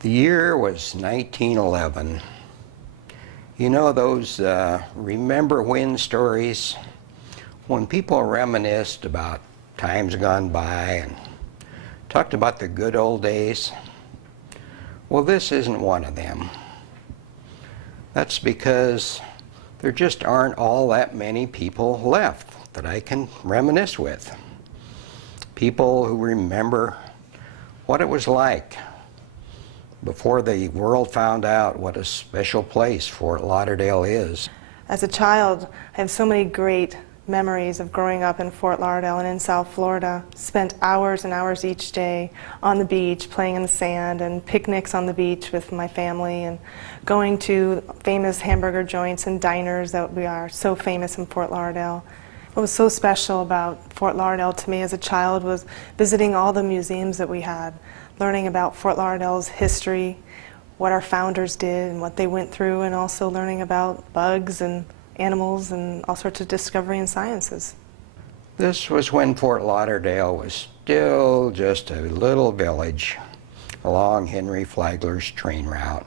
The year was 1911. You know those remember when stories? When people reminisced about times gone by and talked about the good old days. Well, this isn't one of them. That's because there just aren't all that many people left that I can reminisce with. People who remember what it was like before the world found out what a special place Fort Lauderdale is. As a child, I have so many great memories of growing up in Fort Lauderdale and in South Florida. Spent hours and hours each day on the beach, playing in the sand, and picnics on the beach with my family, and going to famous hamburger joints and diners that we are so famous in Fort Lauderdale. What was so special about Fort Lauderdale to me as a child was visiting all the museums that we had, learning about Fort Lauderdale's history, what our founders did and what they went through, and also learning about bugs and animals and all sorts of discovery and sciences. This was when Fort Lauderdale was still just a little village along Henry Flagler's train route.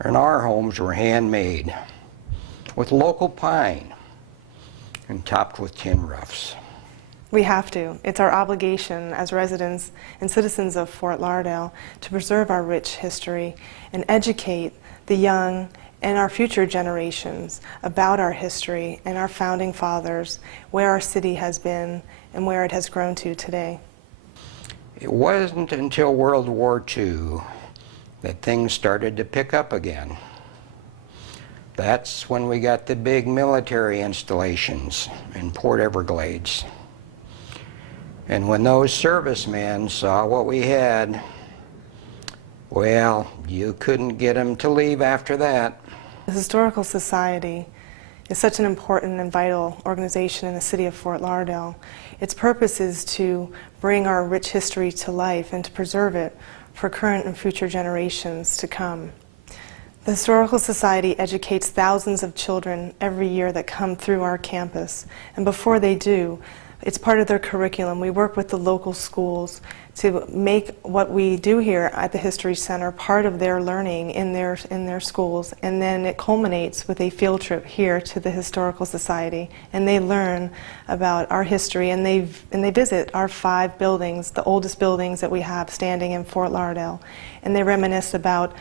And our homes were handmade with local pine and topped with tin roofs. We have to. It's our obligation as residents and citizens of Fort Lauderdale to preserve our rich history and educate the young and our future generations about our history and our founding fathers, where our city has been and where it has grown to today. It wasn't until World War II that things started to pick up again. That's when we got the big military installations in Port Everglades. And when those servicemen saw what we had, well, you couldn't get them to leave after that. The Historical Society is such an important and vital organization in the city of Fort Lauderdale. Its purpose is to bring our rich history to life and to preserve it for current and future generations to come. The Historical Society educates thousands of children every year that come through our campus, and before they do, it's part of their curriculum. We work with the local schools to make what we do here at the History Center part of their learning in their schools, and then it culminates with a field trip here to the Historical Society, and they learn about our history, and they visit our 5 buildings, the oldest buildings that we have standing in Fort Lauderdale, and they reminisce about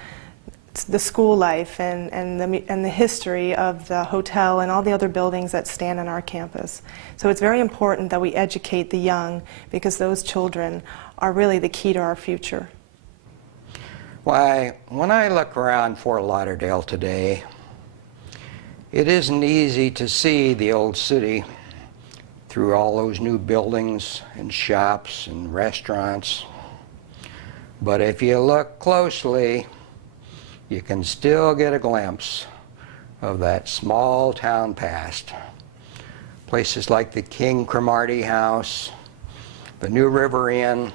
the school life and the history of the hotel and all the other buildings that stand on our campus. So it's very important that we educate the young, because those children are really the key to our future. Why, when I look around Fort Lauderdale today, it isn't easy to see the old city through all those new buildings and shops and restaurants. But if you look closely, you can still get a glimpse of that small town past. Places like the King Cromartie House, the New River Inn,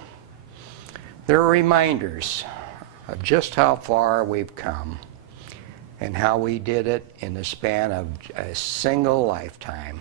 they're reminders of just how far we've come and how we did it in the span of a single lifetime.